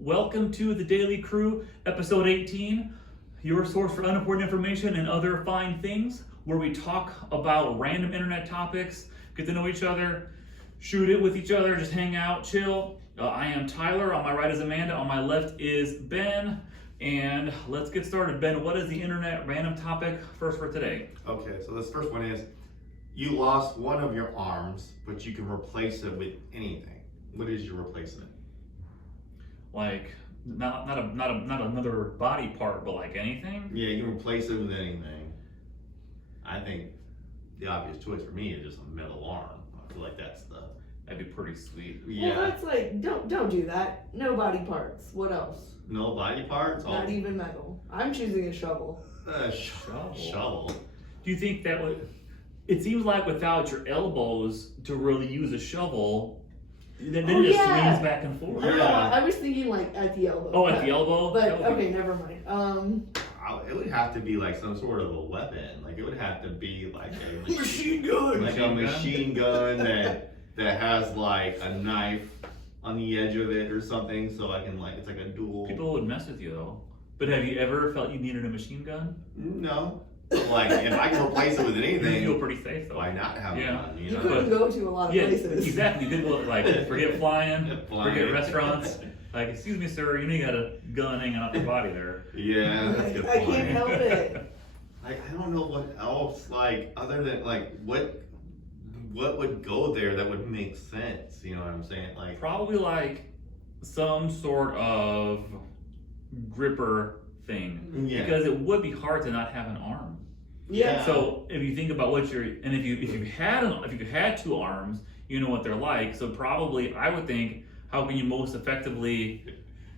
Welcome to the Daily Crew, episode 18, your source for unimportant information and other fine things, where we talk about random internet topics, get to know each other, shoot it with each other, just hang out, chill. I am Tyler, on my right is Amanda, on my left is Ben, and let's get started. Ben, what is the internet random topic first for today? Okay, so this first one is, you lost one of your arms, but you can replace it with anything. What is your replacement? Like, not another body part, but like anything? Yeah, you can replace it with anything. I think the obvious choice for me is just a metal arm. I feel like That'd be pretty sweet. yeah. Well, that's like, don't do that. No body parts. What else? No body parts? Not even metal. I'm choosing a shovel. Shovel. Do you think that would... It seems like without your elbows to really use a shovel, then it just swings back and forth. I don't know, I was thinking like at the elbow. Oh, at the elbow? But okay, never mind. It would have to be like some sort of a weapon. Like it would have to be like a Machine gun! Like a machine gun that has like a knife on the edge of it or something, so I can it's like a dual. People would mess with you though. But have you ever felt you needed a machine gun? No. Like if I can replace it with anything, You feel pretty safe though. why not have Yeah. one? You couldn't go to a lot of places. Exactly. People like forget flying, Flying. forget restaurants. Like, excuse me, sir, you got a gun hanging off your body there. Yeah, that's a good I point. can't help it. Like I don't know what else other than what would go there that would make sense. You know what I'm saying? Like Probably like some sort of gripper thing. Yeah. Because it would be hard to not have an arm. Yeah. So if you think about what if you had two arms, you know what they're like. So probably I would think, how can you most effectively,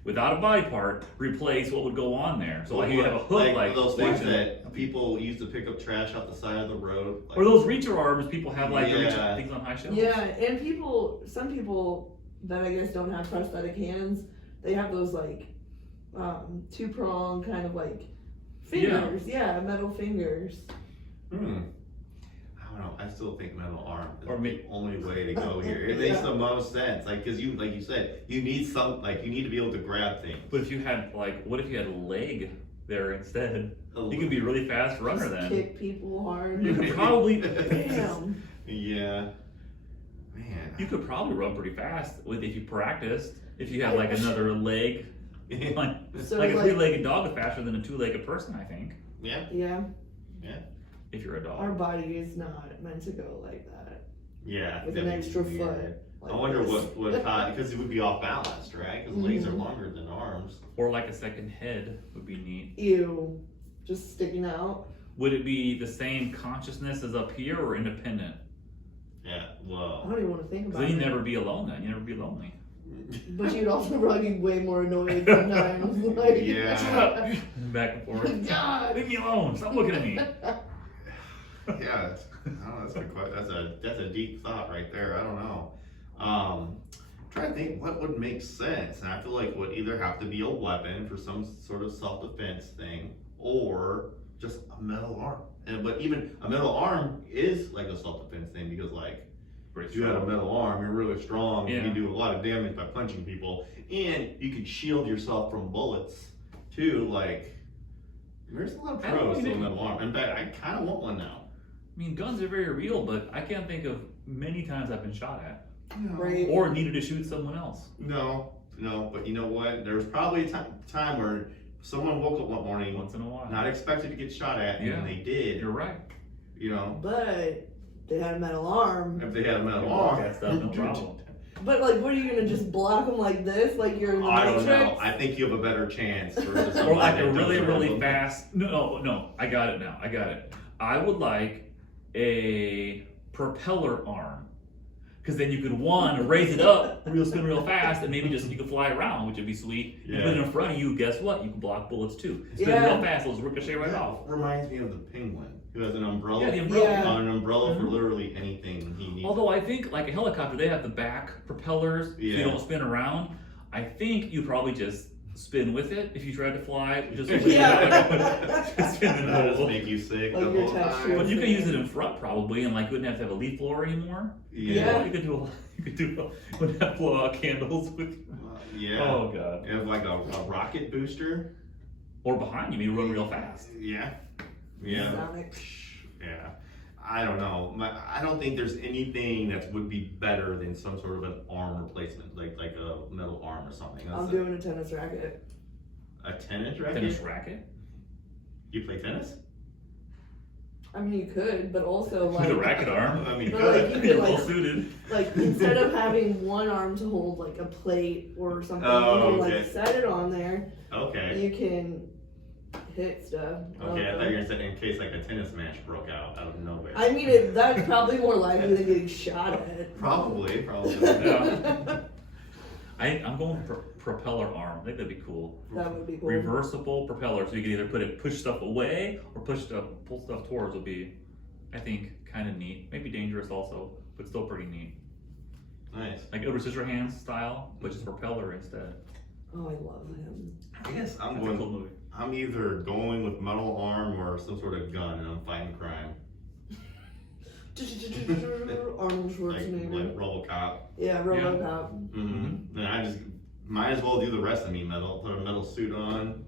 without a body part, replace what would go on there? So like you have a hook like those things watching it. that people use to pick up trash off the side of the road. Or those reacher arms people have like Yeah. reach things on high shelves. Yeah, and some people that I guess don't have prosthetic hands, they have those like two-prong kind of like fingers. Yeah, metal fingers. I don't know. I still think metal arm is Or the only way to go here. It makes Yeah. the most sense. like you said, you need you need to be able to grab things. But if you had what if you had a leg there instead? A You could be a really fast runner Just then. kick people hard. You could probably Damn. Yeah. Man. You could probably run pretty fast if you practiced. If you had like another leg. Like, So like a like- three-legged dog is faster than a two-legged person, I think. Yeah. Yeah, If you're a dog. our body is not meant to go like that Yeah. with that'd an be extra weird. foot. Like I wonder this. what because it would be off balance, right? Because legs are Mhm. longer than arms. Or like a second head would be neat. Ew, just sticking out. Would it be the same consciousness as up here or independent? Yeah. I Well. don't even want to think Because about then it. you'd never be alone then. You'd never be lonely. But you'd also probably be way more annoyed sometimes. Like, Yeah. Back and forth. God. Leave me alone. Stop looking at me. Yeah, I don't know, that's a good question. That's a deep thought right there. I don't know. Trying to think what would make sense, and I feel like it would either have to be a weapon for some sort of self-defense thing, or just a metal arm. But even a metal arm is like a self-defense thing because Pretty if you had a strong. metal arm, you're really strong. Yeah. You can do a lot of damage by punching people, and you could shield yourself from bullets too. There's a lot of I don't pros to a think- metal arm. In fact, I kind of want one now. I mean, guns are very real, but I can't think of many times I've been shot at. Right. Or needed to shoot someone else. No, but you know what? There was probably a time where someone woke up one morning Once in a while. not expected to get shot at, Yeah. and they did. You're right. You know, But they had a metal arm. if they had a metal You arm, that stuff, no problem. But like, what are you gonna just block them like this? Like you're in the I don't Matrix? know. I think you have a better chance. Versus Or like somebody a that really, doesn't really have them. fast. No, I got it now. I got it. I would like a propeller arm. Because then you could raise it up, spin real fast, and maybe just you could fly around, which would be sweet. You Yeah. put it in front of you, guess what? You can block bullets too. Spin Yeah. real fast, those ricochet right off. Reminds me of the penguin who has an umbrella. Yeah, the umbrella. Yeah. An umbrella for Mhm. literally anything he needs. Although I think like a helicopter, they have the back propellers, so you Yeah. don't spin around. I think you probably just spin with it if you tried to fly. Just Yeah. just spin in the That'll just middle. make you sick Like the your whole texture. time. But you can use it in front probably, and like you wouldn't have to have a leaf blower anymore. Yeah. You could do wouldn't have to blow out candles with. Yeah. Oh god. You have like a rocket booster. Or behind you, you run real fast. Yeah. Yeah. Sonic. Yeah. I don't know. I don't think there's anything that would be better than some sort of an arm replacement, like a metal arm or something. I'm doing a tennis racket. A tennis racket? Tennis racket. You play tennis? I mean, you could, but also like. With a racket arm. I mean, But, like, good. you could, You're like- well suited. Like instead of having one arm to hold like a plate or something, Oh, you can okay. like set it on there. Okay. You can hit stuff. Okay, I thought you were saying in case like a tennis match broke out of nowhere. I mean, that's probably more likely than getting shot at. Probably. Yeah. I'm going propeller arm. I think that'd be cool. That would be cool. Reversible propeller, so you can either push stuff away or pull stuff towards. Would be, I think, kind of neat. Maybe dangerous also, but still pretty neat. Nice. Like Edward Scissorhands style, but just propeller instead. Oh, I love him. I guess I'm That's a going. cool movie. I'm either going with metal arm or some sort of gun, and I'm fighting crime. Arnold Like Schwarzenegger. RoboCop. Yeah, RoboCop. Mm-hmm. Then I just might as well do the rest of me metal. Put a metal suit on.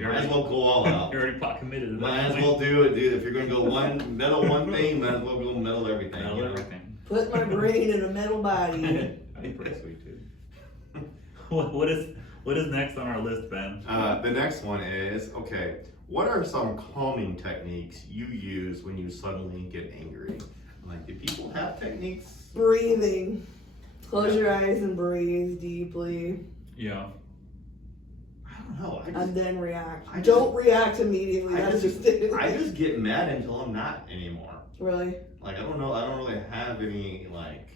Might as well go all out. You're already pot committed to that Might as point. well do it, dude. If you're gonna go one thing, might as well go metal everything. Nailed you know? everything. Put my brain in a metal body. That'd be pretty sweet too. What is next on our list, Ben? The next one is, okay, what are some calming techniques you use when you suddenly get angry? Like, do people have techniques? Breathing. Close your eyes and breathe deeply, Yeah. I don't know. and then react. I just- Don't react immediately. I That's just, just it. I just get mad until I'm not anymore. Really? Like, I don't know. I don't really have any, like,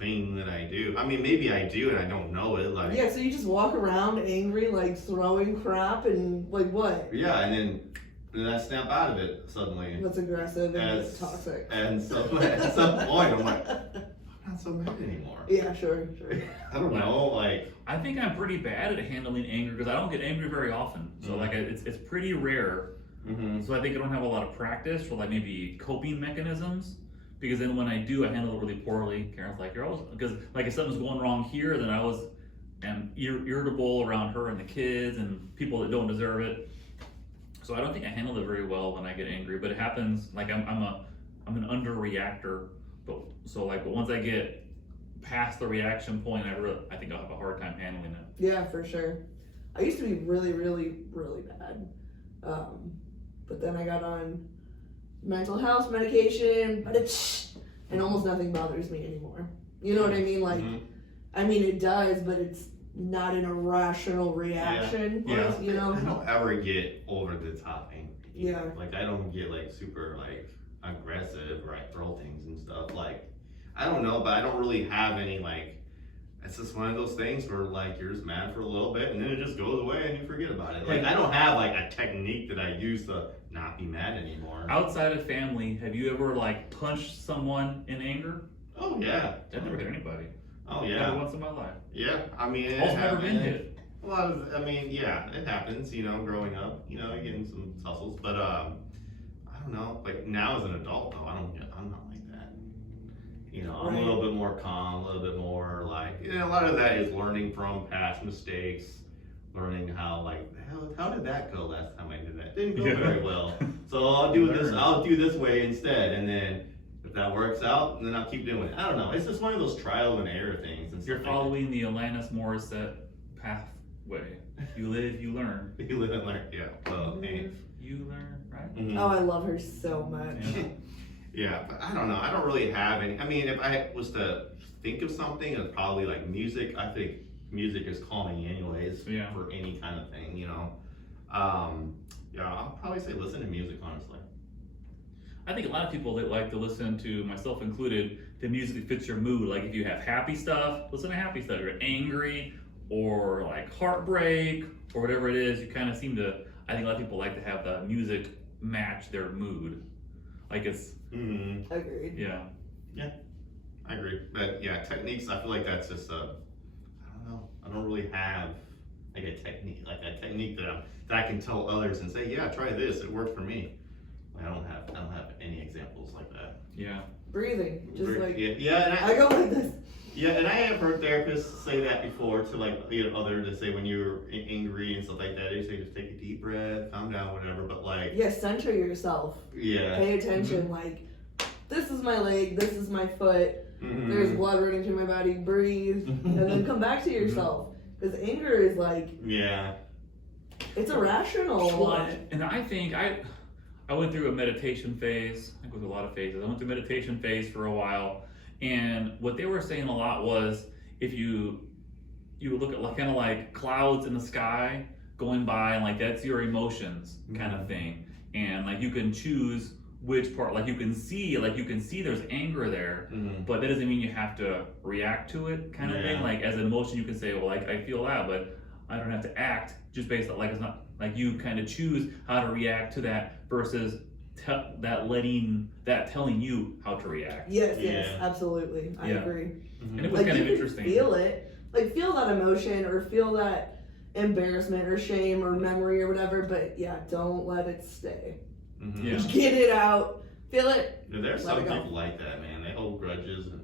thing that I do. I mean, maybe I do and I don't know it. Like, Yeah. So you just walk around angry, like throwing crap, and like what? yeah, and then I snap out of it suddenly. That's aggressive and As- toxic. And so at some point, I'm like, I'm not so mad anymore. Yeah, sure. I don't know, like, I think I'm pretty bad at handling anger because I don't get angry very often. So Mhm. like it's pretty rare. So I think I don't have a lot of practice for like maybe coping mechanisms. Because then when I do, I handle it really poorly. Karen's like, you're always, because like if something's going wrong here, then I always am irritable around her and the kids and people that don't deserve it. So I don't think I handle it very well when I get angry, but it happens. Like I'm an underreactor, but once I get past the reaction point, I think I'll have a hard time handling it. Yeah, for sure. I used to be really, really, really bad, but then I got on mental health medication, and almost nothing bothers me anymore. You know what I mean? Like, Mhm. I mean it does, but it's not an irrational reaction. Yeah. You know? I don't ever get over the top angry. Yeah. Like, I don't get, like, super, like, aggressive or I throw things and stuff. Like, I don't know, but I don't really have any, like, it's just one of those things where, like, you're just mad for a little bit and then it just goes away and you forget about it. Like, I don't have, like, a technique that I use to not be mad anymore. Outside of family, have you ever like punched someone in anger? Oh, yeah. I've never hit anybody. Oh, Never yeah. once in my life. Yeah, I mean, it Also never happens. been hit. A lot of, I mean, yeah, it happens, you know, growing up, you know, getting some tussles, but, I don't know, like, now as an adult, though, I'm not like that. You know, I'm a little bit more calm, a little bit more, like, you know, a lot of that is learning from past mistakes, learning how, like, how did that go last time I did that? Didn't go Yeah. very well. So I'll do this way instead, and then if that works out, then I'll keep doing it. I don't know, it's just one of those trial and error things. And You're stuff like following the Alanis Morissette pathway. You live, you learn. that. You live and learn, yeah, well, hey. Live, you learn, right? Mhm. Oh, I love her so much. Yeah. Yeah, but I don't know. I don't really have any. I mean, if I was to think of something, it's probably like music. I think music is calming anyways Yeah. for any kind of thing, you know. Yeah, I'll probably say listen to music, honestly. I think a lot of people that like to listen to, myself included, the music that fits your mood. Like if you have happy stuff, listen to happy stuff. If you're angry or like heartbreak or whatever it is, you kind of seem to, I think a lot of people like to have the music match their mood. Like it's, Mm-hmm. Agreed. yeah. I agree. But yeah, techniques, I feel like that's just I don't know. I don't really have technique that I can tell others and say, yeah, try this. It worked for me. I don't have any examples like that. Yeah. Breathing, just like yeah, and I go like this. yeah, and I have heard therapists say that before to like other to say when you're angry and stuff like that. They say just take a deep breath, calm down, whatever. But like, Yeah, center yourself. yeah, Pay attention. Like, this is my leg. This is my foot. There's blood running through my body. Breathe, and then come back to yourself. Because anger is like, yeah, it's irrational. Well, and I think I went through a meditation phase. I go through a lot of phases. I went through a meditation phase for a while, and what they were saying a lot was if you look at kind of like clouds in the sky going by, and like that's your emotions kind of thing, and like you can choose which part. Like you can see there's anger there, but that doesn't mean you have to react to it kind of thing. Like as an emotion, you can say, well, like I feel that, but I don't have to act just based on like it's not like you kind of choose how to react to that versus telling you how to react. Yes, absolutely. I Yeah. agree. And it was Like kind you of can interesting. feel it, like feel that emotion or feel that embarrassment or shame or memory or whatever. But yeah, don't let it stay. Yeah. Get it out. Feel it. There's Let some it go. people like that, man. They hold grudges and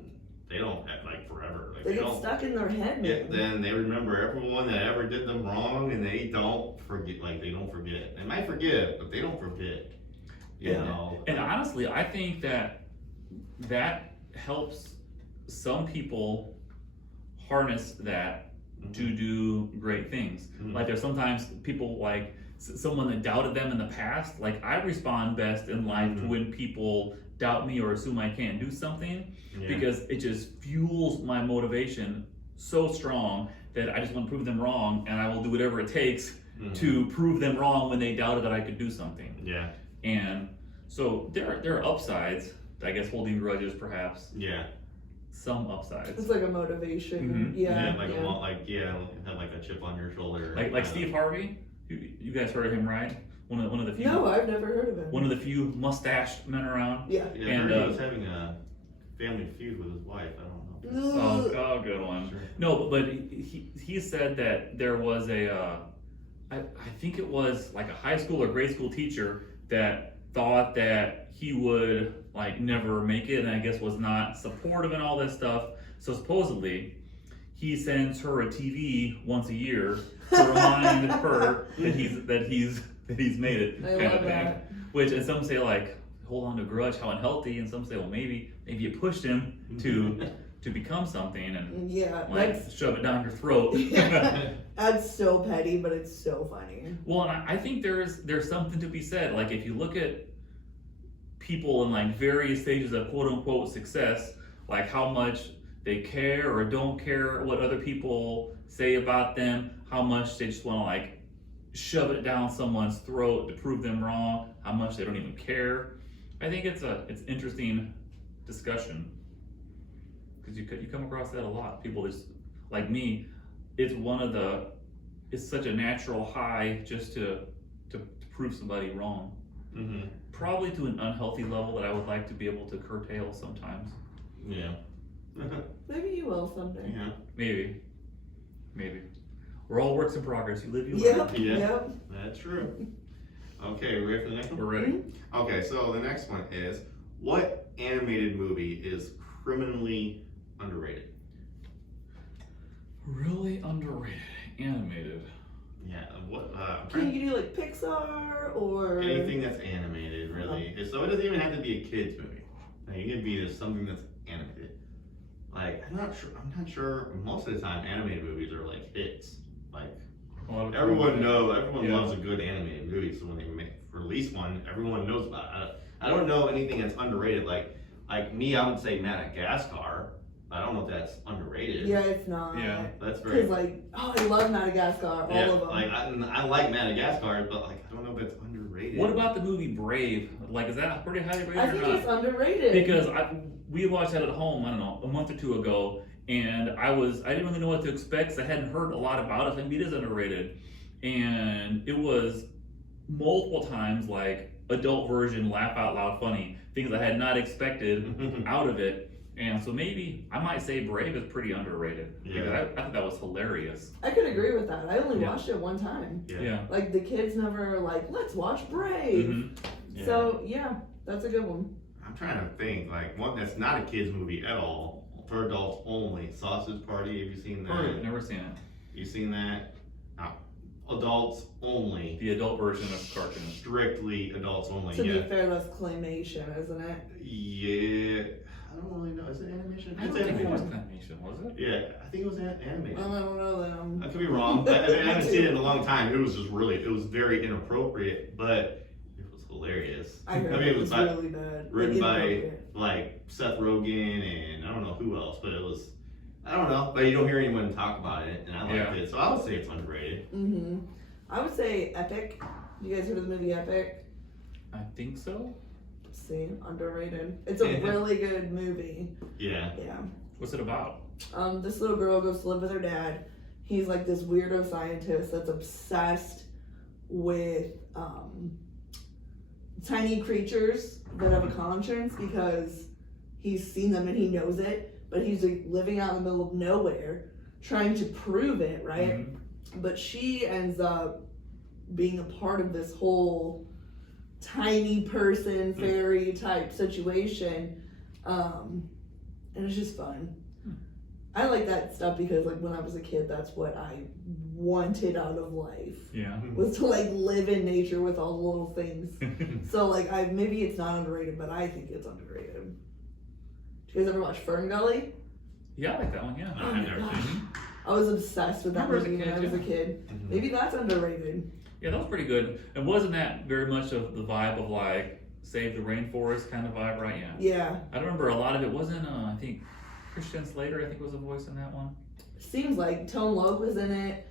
they don't act like forever. Like They get don't. stuck in their head, man. Yeah, then they remember everyone that ever did them wrong, and they don't forget. Like they don't forget. They might forgive, but they don't forget. You know. And honestly, I think that helps some people harness that to do great things. Like there's sometimes people like someone that doubted them in the past. Like I respond best in life to when people doubt me or assume I can't do something because it just fuels my motivation so strong that I just want to prove them wrong, and I will do whatever it takes to prove them wrong when they doubted that I could do something. Yeah. And so there are upsides, I guess, holding grudges perhaps. Yeah. Some upsides. It's like a motivation. Yeah. Have like a chip on your shoulder. Like Steve Harvey. You guys heard of him, right? One of the few. No, I've never heard of him. One of the few mustached men around. Yeah. Yeah, And, he was having a family feud with his wife. I don't know. Oh, good one. Sure. No, but he said that there was I think it was like a high school or grade school teacher that thought that he would like never make it, and I guess was not supportive and all this stuff. So supposedly, he sends her a TV once a year to remind her that he's made it, I kind love of thing. that. Which, and some say like hold on to a grudge, how unhealthy, and some say well maybe you pushed him to become something and Yeah, like shove it down your throat. that's so petty, but it's so funny. Well, and I think there's something to be said. Like if you look at people in like various stages of quote unquote success, like how much they care or don't care what other people say about them, how much they just want to like shove it down someone's throat to prove them wrong, how much they don't even care. I think it's interesting discussion because you come across that a lot. People just like me. It's such a natural high just to prove somebody wrong. Probably to an unhealthy level that I would like to be able to curtail sometimes. Yeah. Maybe you will someday. Yeah. Maybe. We're all works in progress. You live, you learn. Yep. That's true. Okay, we ready for the next one? We're ready. Okay, so the next one is, what animated movie is criminally underrated? Really underrated. Animated. Yeah, what? Can you do like Pixar or Anything that's animated, really. So it doesn't even have to be a kids movie. Like, it could be just something that's animated. Like, I'm not sure. Most of the time, animated movies are like hits. Like, everyone loves a good animated movie. So when they release one, everyone knows about it. I don't know anything that's underrated. Like me, I would say Madagascar. I don't know if that's underrated. Yeah, it's not. Yeah. That's very. Because like, I love Madagascar, all of them. Like I like Madagascar, but like I don't know if it's underrated. What about the movie Brave? Like, is that pretty highly rated I or think not? it's underrated. Because we watched that at home, I don't know, a month or two ago, and I didn't really know what to expect because I hadn't heard a lot about it. I mean, it is underrated. And it was multiple times like adult version, laugh out loud funny, things I had not expected out of it. And so maybe I might say Brave is pretty underrated. Yeah. Because I thought that was hilarious. I could agree with that. I only Yeah. watched it one time. Yeah. Like the kids never like, let's watch Brave. Mhm. Yeah. So yeah, that's a good one. I'm trying to think, like, one that's not a kids movie at all, for adults only. Sausage Party, have you seen Heard it, that? never seen it. You seen that? Adults only. The adult version of cartoon. Strictly adults only, To be yeah. fair, that's claymation, isn't it? Yeah. I don't really know. Is it animation? I It's don't think it was animation. animation, was it? Yeah, I think it was animated. I don't know them. I could be wrong. I haven't seen it in a long time. It was just it was very inappropriate, but it was hilarious. I heard mean, it was by- really bad. written by inappropriate. like Seth Rogen and I don't know who else, but it was, I don't know, but you don't hear anyone talk about it, and I liked Yeah. it, so I would say it's underrated. Mm-hmm. I would say Epic. You guys heard of the movie Epic? I think so. See, underrated. It's a really good movie. Yeah. Yeah. What's it about? This little girl goes to live with her dad. He's like this weirdo scientist that's obsessed with tiny creatures that have a conscience because he's seen them and he knows it, but he's like, living out in the middle of nowhere trying to prove it, right? Mhm. But she ends up being a part of this whole tiny person fairy type situation, and it's just fun. I like that stuff because like when I was a kid, that's what I wanted out of life, Yeah. was to like live in nature with all the little things. So like maybe it's not underrated, but I think it's underrated. Do you guys ever watch Fern Gully? Yeah, I like that one, yeah. Oh I've my never gosh. seen I was obsessed with that Remember as a movie when I kid, was a yeah. kid. it. Maybe that's underrated. Yeah, that was pretty good. And wasn't that very much of the vibe of like Save the Rainforest kind of vibe, right? Yeah. Yeah. I don't remember a lot of it. Wasn't I think Christian Slater, I think, was a voice in that one. Seems like Tone Loc was in it.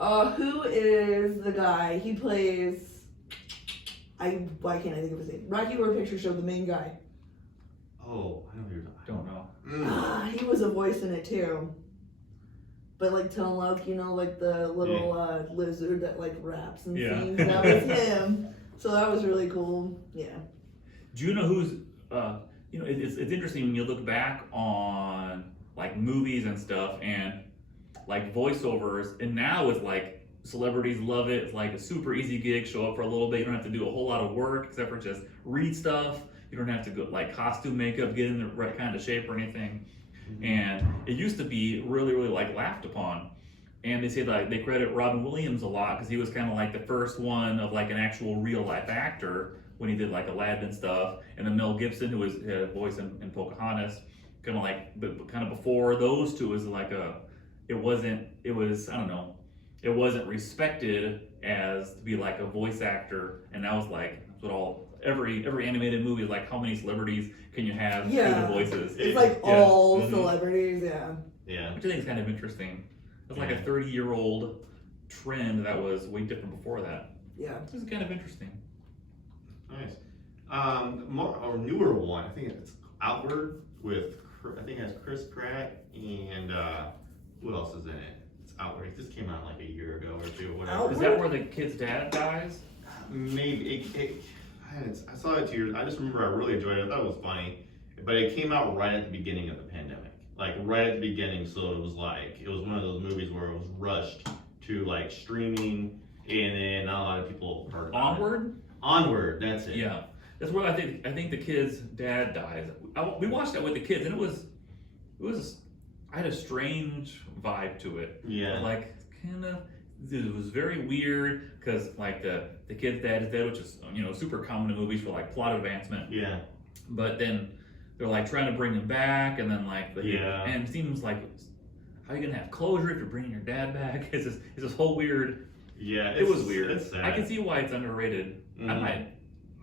Who is the guy? He plays. Why can't I think of his name? Rocky Horror Picture Show, the main guy. Oh, I know who you're talking Don't know. about. He was a voice in it too. But like Tone Loc, you know, like the little lizard that like raps and Yeah. sings. That was him. So that was really cool. Yeah. Do you know who's you know, it's interesting when you look back on like movies and stuff and like voiceovers, and now it's like celebrities love it. It's like a super easy gig. Show up for a little bit. You don't have to do a whole lot of work except for just read stuff. You don't have to go like costume makeup, get in the right kind of shape or anything. And it used to be really, really like laughed upon. And they say like they credit Robin Williams a lot because he was kind of like the first one of like an actual real life actor when he did like Aladdin stuff. And then Mel Gibson, who was had a voice in Pocahontas, kind of like kind of before those two was like it wasn't respected as to be like a voice actor. And that was like that's what all every animated movie is like, how many celebrities can you have do Yeah. the voices? It's like Yeah. all Mhm. celebrities, yeah. Yeah. Which I think is kind of interesting. It's like a Yeah. 30-year-old trend that was way different before that. Yeah. This is kind of interesting. Nice. More or newer one. I think it's Outward with I think it has Chris Pratt and who else is in it? It's Outward. It just came out like a year ago or two, whatever. Outward? Is that where the kid's dad dies? Maybe I saw it 2 years. I just remember I really enjoyed it. I thought it was funny, but it came out right at the beginning of the pandemic, like right at the beginning. So it was one of those movies where it was rushed to like streaming, and then not a lot of people heard about Onward? it. Onward, that's it. Yeah. That's where I think the kid's dad dies. We watched that with the kids, and it was I had a strange vibe to it. Yeah. Like kind of. It was very weird because like the kid's dad is dead, which is super common in movies for like plot advancement. Yeah. But then they're like trying to bring him back, and then like and it seems like how are you gonna have closure if you're bringing your dad back? It's this whole weird. Yeah. It was weird. It's sad. I can see why it's underrated. Mhm.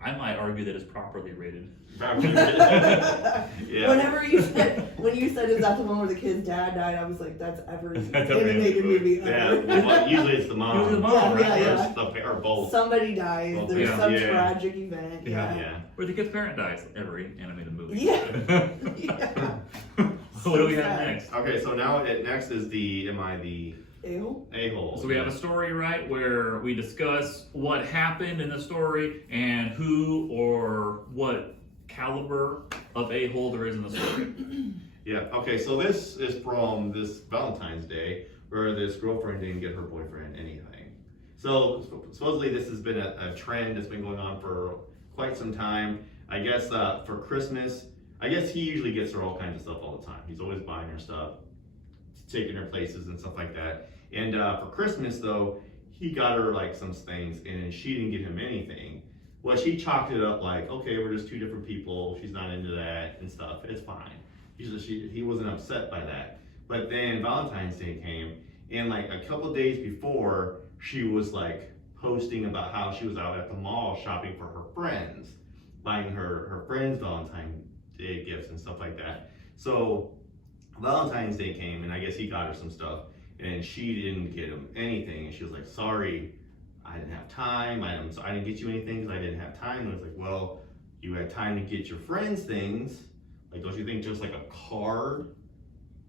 I might argue that it's properly rated. Yeah. When you said is that the one where the kid's dad died, I was like, that's every That's every animated movie Yeah. ever. Well, usually it's the mom. Usually the mom, Yeah, right? yeah, Or yeah. it's the pair or both. Somebody dies. Well, There's yeah. some Yeah. tragic event. Yeah. Yeah. Yeah. Or the kid's parent dies. Every animated movie. Yeah. Yeah. What do we So have sad. next? Okay, so now next is am I the Ew. a-hole? So we have a story, right, where we discuss what happened in the story and who or what caliber of a-hole there is in the story. Yeah, okay, so this is from this Valentine's Day where this girlfriend didn't get her boyfriend anything. So supposedly this has been a trend that's been going on for quite some time. I guess for Christmas, I guess he usually gets her all kinds of stuff all the time. He's always buying her stuff, taking her places and stuff like that. And for Christmas though, he got her like some things and she didn't get him anything. Well, she chalked it up like, okay, we're just two different people. She's not into that and stuff. It's fine. He wasn't upset by that. But then Valentine's Day came, and like a couple days before, she was like posting about how she was out at the mall shopping for her friends, buying her friends Valentine's Day gifts and stuff like that. So Valentine's Day came, and I guess he got her some stuff, and she didn't get him anything. And she was like, sorry, I didn't have time. I didn't get you anything because I didn't have time. And I was like, well, you had time to get your friends things. Like, don't you think just like a card,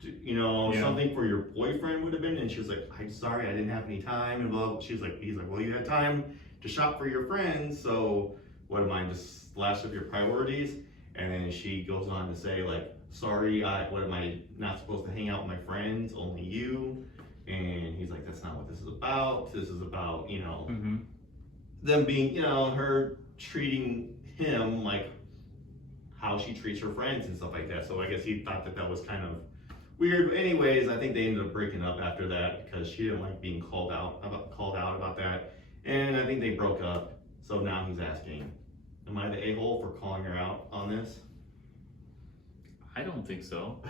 something for your boyfriend would have been? And she was like, I'm sorry, I didn't have any time. And blah. He's like, well, you had time to shop for your friends. So what am I, just slash up your priorities? And then she goes on to say like, sorry, what am I not supposed to hang out with my friends? Only you. And he's like, that's not what this is about. This is about, them being, her treating him like how she treats her friends and stuff like that. So I guess he thought that was kind of weird. But anyways, I think they ended up breaking up after that because she didn't like being called out about that. And I think they broke up. So now he's asking, am I the a-hole for calling her out on this? I don't think so.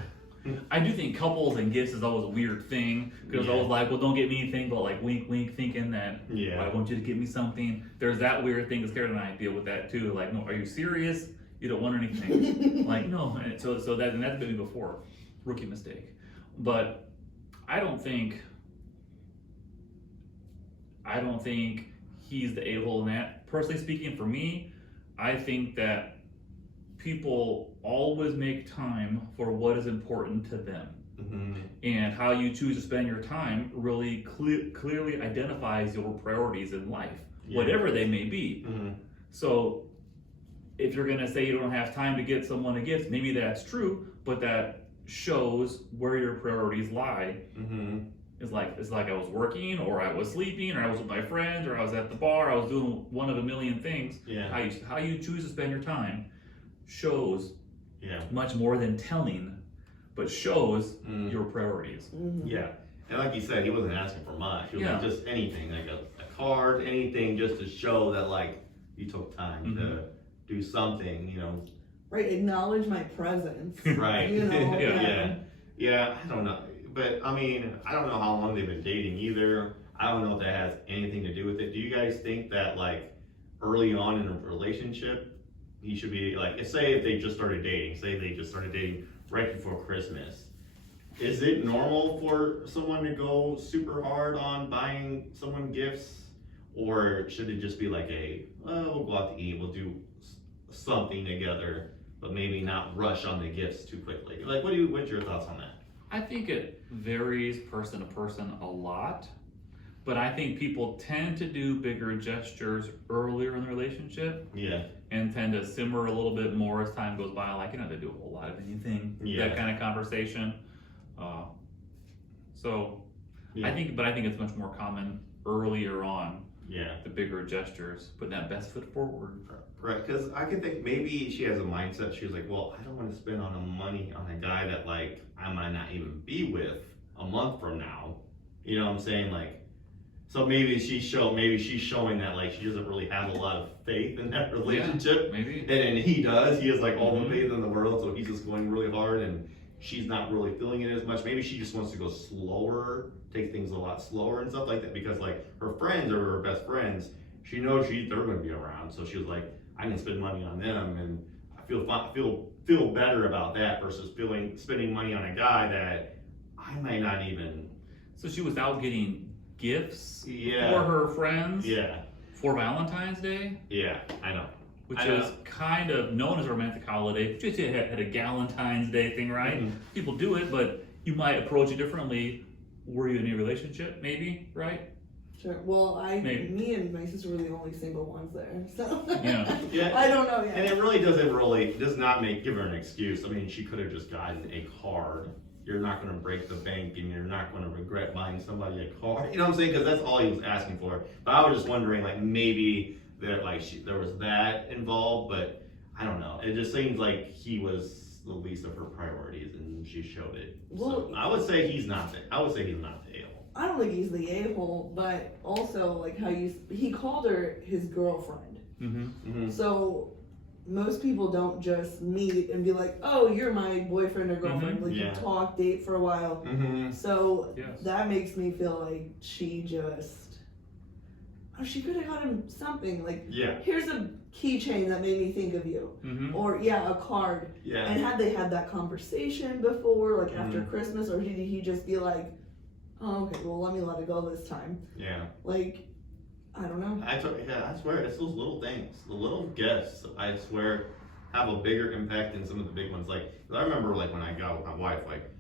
I do think couples and gifts is always a weird thing because I was like, well, don't get me anything, but like wink, wink, thinking that I want you to get me something. There's that weird thing that Karen and I deal with that too. Like, no, are you serious? You don't want anything. Like, no. And so that's been me before. Rookie mistake. But I don't think he's the a-hole in that. Personally speaking, for me, I think that people always make time for what is important to them. And how you choose to spend your time really clearly identifies your priorities in life, whatever they may be. So if you're gonna say you don't have time to get someone a gift, maybe that's true, but that shows where your priorities lie. It's like I was working, or I was sleeping, or I was with my friends, or I was at the bar, I was doing one of a million things. How you choose to spend your time shows much more than telling, but shows your priorities. And like you said, he wasn't asking for much. He was like just anything, like a card, anything, just to show that like you took time to do something, Right, acknowledge my presence. Right. Yeah. I don't know. But I mean, I don't know how long they've been dating either. I don't know if that has anything to do with it. Do you guys think that like early on in a relationship, he should be like, say if they just started dating right before Christmas, is it normal for someone to go super hard on buying someone gifts? Or should it just be like we'll go out to eat, we'll do something together, but maybe not rush on the gifts too quickly? Like, what's your thoughts on that? I think it varies person to person a lot, but I think people tend to do bigger gestures earlier in the relationship. And tend to simmer a little bit more as time goes by. Like, they do a whole lot of anything, that kind of conversation. I think it's much more common earlier on. The bigger gestures, putting that best foot forward. Right, because I can think maybe she has a mindset. She was like, well, I don't want to spend money on a guy that like I might not even be with a month from now. You know what I'm saying? Like, so maybe she's showing that like she doesn't really have a lot of faith in that relationship. Maybe. And he does. He has like all the faith in the world, so he's just going really hard, and she's not really feeling it as much. Maybe she just wants to go slower, take things a lot slower and stuff like that, because like her friends are her best friends. She knows they're going to be around, so she was like, I can spend money on them, and I feel better about that versus spending money on a guy that I might not even. So she was out getting gifts for her friends. For Valentine's Day. I know. Which is kind of known as a romantic holiday. Just had a Galentine's Day thing, right? People do it, but you might approach it differently. Were you in a relationship, maybe, right? Sure. Well, Maybe. me and my sister were the only single ones there, so Yeah. Yeah. I don't know yet. And it does not give her an excuse. I mean, she could have just gotten a card. You're not going to break the bank and you're not going to regret buying somebody a car. You know what I'm saying? Because that's all he was asking for. But I was just wondering, like, maybe that, like, there was that involved, but I don't know. It just seems like he was the least of her priorities and she showed it. Well, so I would say he's not the a-hole. I don't think he's the a-hole, but also like how he called her his girlfriend. Mm-hmm. Mm-hmm. So most people don't just meet and be like, oh, you're my boyfriend or girlfriend. Mhm. Like Yeah. you talk, date for a while. Mm-hmm. So Yes. that makes me feel like she could have got him something like, Yeah. here's a keychain that made me think of you, Mm-hmm. or a card. Yeah. And had they had that conversation before, like after Mhm. Christmas, or did he just be like, oh, okay, well let me let it go this time? Yeah. Like, I don't know. I swear, it's those little things, the little gifts, I swear, have a bigger impact than some of the big ones. Like, 'cause I remember, like, when I got with my wife, like,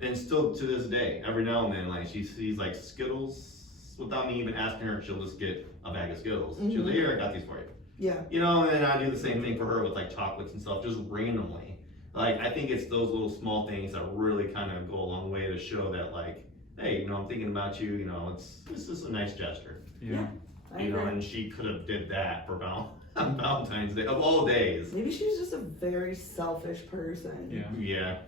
and still to this day, every now and then, like, she sees, like, Skittles, without me even asking her, she'll just get a bag of Skittles. She'll say, here, I got these for you. Yeah. You know, and then I do the same thing for her with, like, chocolates and stuff, just randomly. Like, I think it's those little small things that really kind of go a long way to show that, like, hey, you know, I'm thinking about you, you know, it's just a nice gesture. Yeah. I You know, agree. and she could have did that for on Valentine's Day, of all days. Maybe she's just a very selfish person. Yeah. Yeah.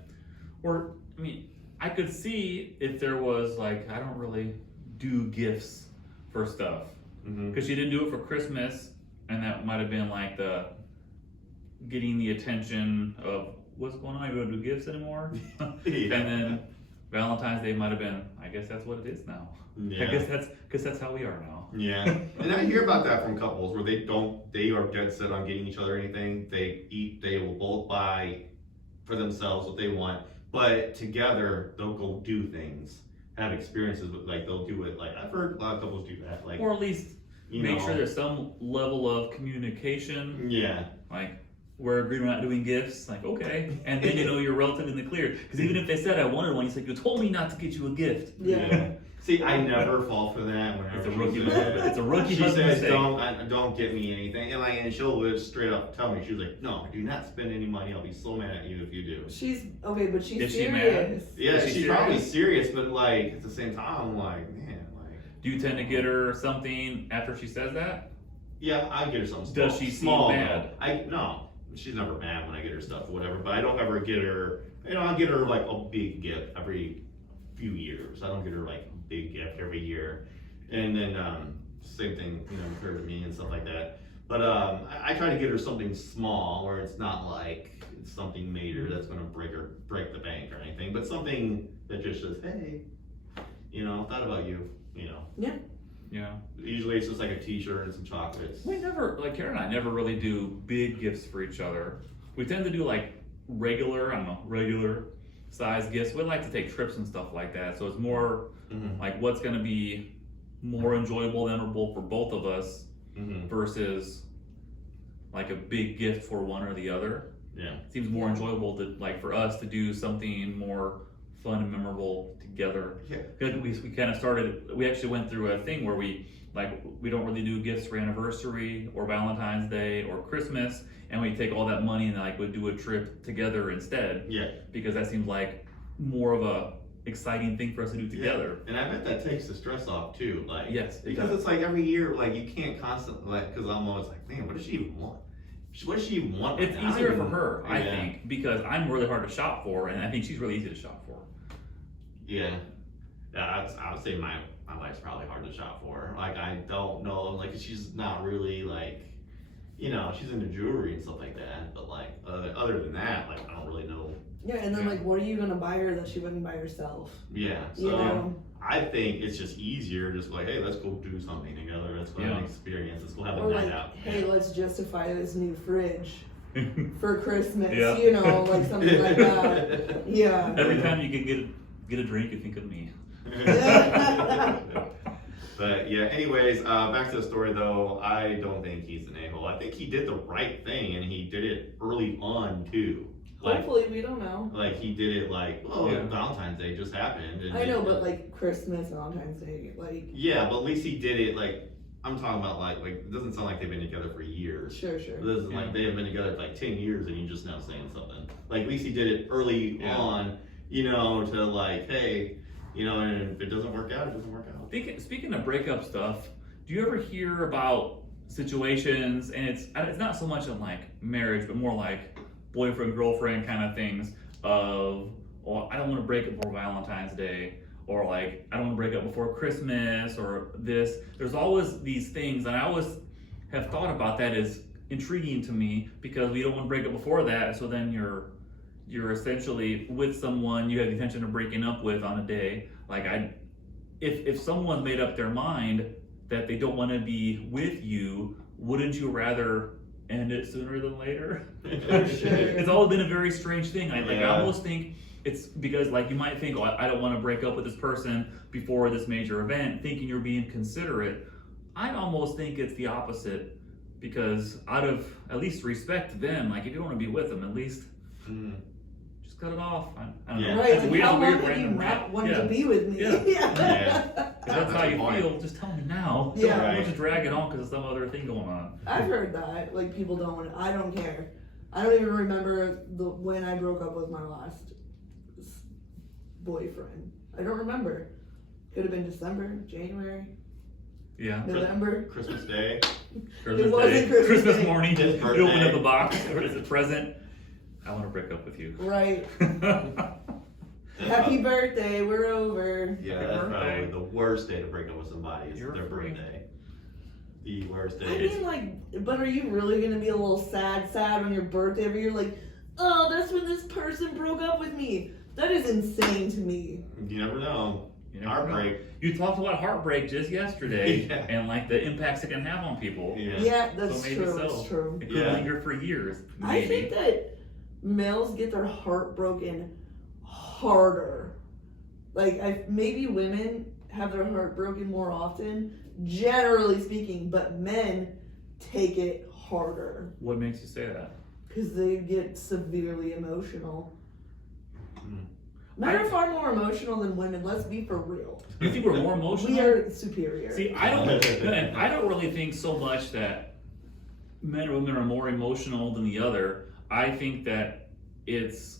Or, I mean, I could see if there was like, I don't really do gifts for stuff. Mm-hmm. Because she didn't do it for Christmas, and that might have been like the getting the attention of what's going on, you don't do gifts anymore? And then Valentine's Day might have been, I guess that's what it is now. Yeah. I guess that's how we are now. Yeah. And I hear about that from couples where they are dead set on getting each other anything. They will both buy for themselves what they want, but together they'll go do things, have experiences with, like, they'll do it. Like, I've heard a lot of couples do that. Like, Or at least you make know, sure there's some level of communication. Yeah. Like, we're agreed we're not doing gifts. Like, okay. And then you know you're relatively in the clear. Because even if they said I wanted one, you said, you told me not to get you a gift. Yeah. See, I never fall for that. Whenever It's a she rookie. says- It's a rookie She husband says, mistake. don't get me anything. And she'll just straight up tell me, she's like, no, do not spend any money. I'll be so mad at you if you do. She's okay, but she's Is she mad? serious. Yeah, Is she she's serious? probably serious, but like, at the same time, I'm like, man, like, Do you tend to get her something after she says that? yeah, I get her something Does small. she seem small, mad? though. No, she's never mad when I get her stuff or whatever, but I don't ever get her, I get her like a big gift every few years. I don't get her like a big gift every year. And then, same thing, with her to me and stuff like that. But I try to get her something small where it's not like it's something major that's gonna break the bank or anything, but something that just says, hey, thought about you, Yeah. Usually it's just like a t-shirt and some chocolates. We never, like Karen and I never really do big gifts for each other. We tend to do like regular size gifts. We like to take trips and stuff like that. So it's more Mm-hmm. like what's going to be more enjoyable, memorable for both of us Mm-hmm. versus like a big gift for one or the other. Yeah. It seems more enjoyable to like for us to do something more fun and memorable together. Yeah. We kind of started, we actually went through a thing where we don't really do gifts for anniversary or Valentine's Day or Christmas, and we take all that money and like would do a trip together instead, Yeah. because that seems like more of a exciting thing for us to do together. And I bet that takes the stress off too. Like, Yes, it because does. it's like every year, like you can't constantly, like, because I'm always like, man, what does she even want? What does she even want? It's I don't easier for even- her, I Yeah. think, because I'm really hard to shop for, and I think she's really easy to shop for. Yeah. Yeah, I would say my wife's probably hard to shop for. Like, I don't know, like, she's not really like, she's into jewelry and stuff like that. But like, other than that, like, I don't really know. Yeah, and then Yeah. like, what are you gonna buy her that she wouldn't buy herself? Yeah. You So know? I think it's just easier, just like, hey, let's go do something together. Let's go have an Yeah. experience. Let's go have a Or night like, out. hey, let's justify this new fridge for Christmas. Yeah. Like something like that. Yeah. Every time you can get a drink, you think of me. But yeah, anyways, back to the story though. I don't think he's an a-hole. I think he did the right thing and he did it early on too. Like, Hopefully, we don't know. like he did it like, oh, Yeah. Valentine's Day just happened. And I know, but like Christmas, Valentine's Day, like. yeah, but at least he did it like, I'm talking about like it doesn't sound like they've been together for years. Sure. This is Yeah. like they have been together for like 10 years and you just now saying something. Like at least he did it early Yeah. on, you know, to like, hey, you know, and if it doesn't work out, it doesn't work out. Speaking of breakup stuff, do you ever hear about situations, and it's not so much in like marriage, but more like boyfriend, girlfriend kind of things of, oh, I don't want to break up before Valentine's Day, or like, I don't want to break up before Christmas, or this. There's always these things, and I always have thought about that as intriguing to me, because we don't want to break up before that, so then you're essentially with someone you have the intention of breaking up with on a day. Like if someone made up their mind that they don't want to be with you, wouldn't you rather end it sooner than later? For sure. It's always been a very strange thing. I Yeah. almost think it's because like you might think, oh, I don't want to break up with this person before this major event, thinking you're being considerate. I almost think it's the opposite, because out of at least respect to them, like if you want to be with them, at least Mm. just cut it off. I don't Yeah. know. Right, That's a like weird, how long weird have you random not rant. wanted Yeah. to be with me? Yeah. Yeah. If that's That's how a you point. feel, just tell me now. Yeah. Don't Right. just drag it on because of some other thing going on. I've heard that. Like people don't want. I don't care. I don't even remember when I broke up with my last boyfriend. I don't remember. Could have been December, January, Yeah. November. Christmas Day. Christmas wasn't Day, Christmas Christmas Day. morning, His you open up birthday. the box, or is it present? I want to break up with you. Right. Happy birthday. We're over. Yeah, Happy that's birthday. probably the worst day to break up with somebody is You're their free. birthday. The worst I day. mean, like, but are you really gonna be a little sad on your birthday every year? Like, oh, that's when this person broke up with me. That is insane to me. You never know. You never know. Heartbreak. You talked about heartbreak just yesterday, Yeah. and like the impacts it can have on people. Yeah. Yeah, that's So maybe true. so. That's true. It could Yeah. linger for years. I Maybe. think that males get their heart broken harder. Like, maybe women have their heart broken more often, generally speaking, but men take it harder What makes you say that? because they get severely emotional. Mm. Men are far more emotional than women. Let's be for real. You think we're more emotional? We are superior. See, I don't really think so much that men or women are more emotional than the other. I think that it's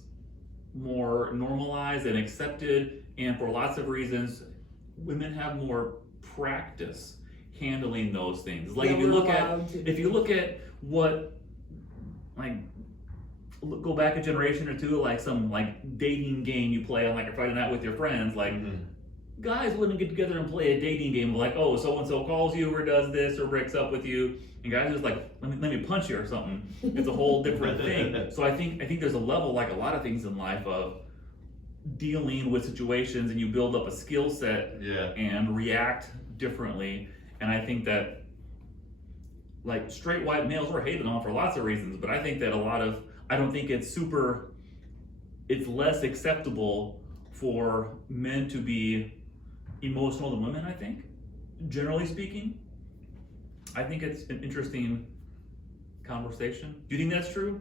more normalized and accepted, and for lots of reasons, women have more practice handling those things. Like Yeah, if you we're look allowed to. if you look at what, like, go back a generation or two, like some like dating game you play on like a Friday night with your friends, like Mhm. guys wouldn't get together and play a dating game like, oh, so and so calls you or does this or breaks up with you, and guys are just like, let me punch you or something. It's a whole different thing. So I think there's a level, like a lot of things in life, of dealing with situations, and you build up a skill set Yeah. and react differently. And I think that like straight white males were hated on for lots of reasons, but I think that I don't think it's less acceptable for men to be emotional than women, I think, generally speaking. I think it's an interesting conversation. Do you think that's true?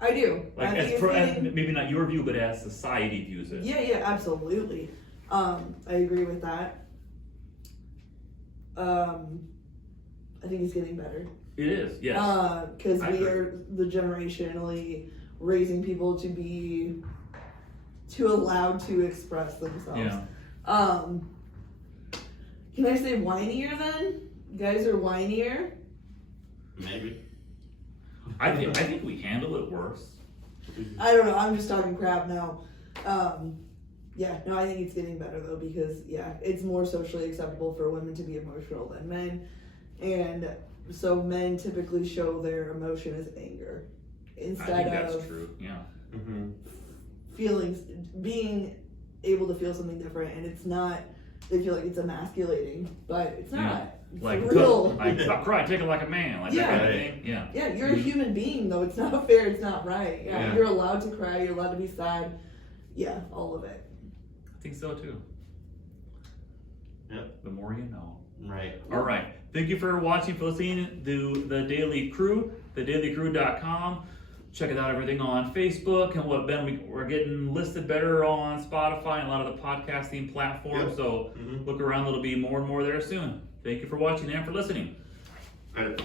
I do. Like, I think it's as getting- maybe not your view, but as society views it. Yeah, absolutely. I agree with that. I think it's getting better. It is, yes. Because I we agree. are the generationally raising people to be too allowed to express themselves. Yeah. Can I say whinier then? Guys are whinier. Maybe. I think we handle it worse. I don't know. I'm just talking crap now. Yeah, no, I think it's getting better though because it's more socially acceptable for women to be emotional than men, and so men typically show their emotion as anger I instead think that's of true. Yeah. Mm-hmm. feelings, being able to feel something different, and it's not. They feel like it's emasculating, but it's not. Yeah. It's Like real. like stop crying, take it like a man, like that kind of Yeah. thing. Yeah. Yeah, you're a human being though. It's not fair. It's not right. Yeah. You're allowed to cry. You're allowed to be sad. Yeah, all of it. I think so too. Yep. The more you know. Right. All right. Thank you for watching, for listening to The Daily Crew, thedailycrew.com. check out everything on Facebook and what Ben, we're getting listed better on Spotify and a lot of the podcasting platforms. Yep. So Mhm. look around, there'll be more and more there soon. Thank you for watching and for listening. Later.